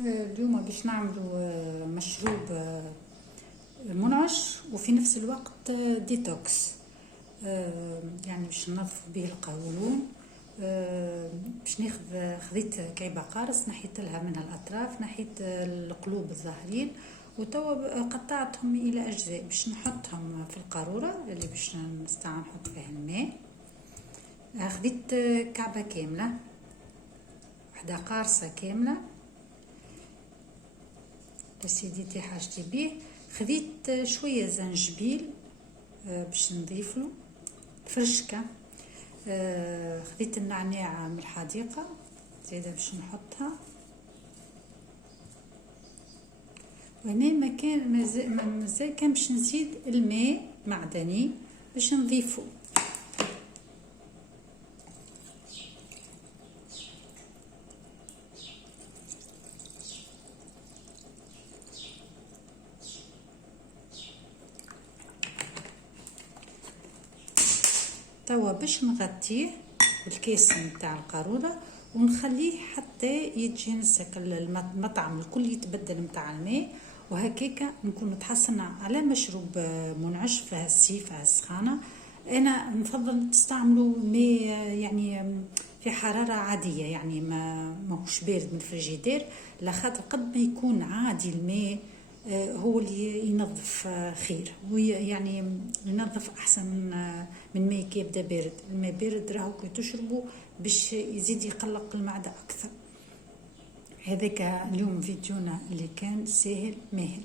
اليوم باش نعملوا مشروب منعش وفي نفس الوقت ديتوكس. يعني باش ننظف به القولون. باش خذيت كعبة قارص، نحيت لها من الأطراف، نحيت القلوب الظاهرين، وتوا قطعتهم إلى أجزاء باش نحطهم في القارورة اللي باش نحط فيها الماء. خذيت كعبة كاملة، وحدة قارصة كاملة سيدي حاجتي بيه. خذيت شوية زنجبيل باش نضيفله، فرشكة. خذيت النعناع من الحديقة زيادة باش نحطها. وهنا مازال كان باش نزيد الماء معدني باش نضيفه. توا باش نغطيه بالكيس نتاع القارورة ونخليه حتى يتجانس المطعم الكل يتبدل نتاع الماء، وهكاكا نكون تحصلنا على مشروب منعش فيها السيف فيها السخانة. انا نفضل تستعملوا ماء يعني في حرارة عادية، يعني ماهوش بارد من الفريجيدير، لخاطر قد ما يكون عادي الماء هو اللي ينظف خير، يعني ينظف احسن من ماء كي يبدا بارد. الماء بارد راهو كي تشربه باش يزيد يقلق المعدة اكثر. هذاك اليوم فيديونا اللي كان سهل ماهل.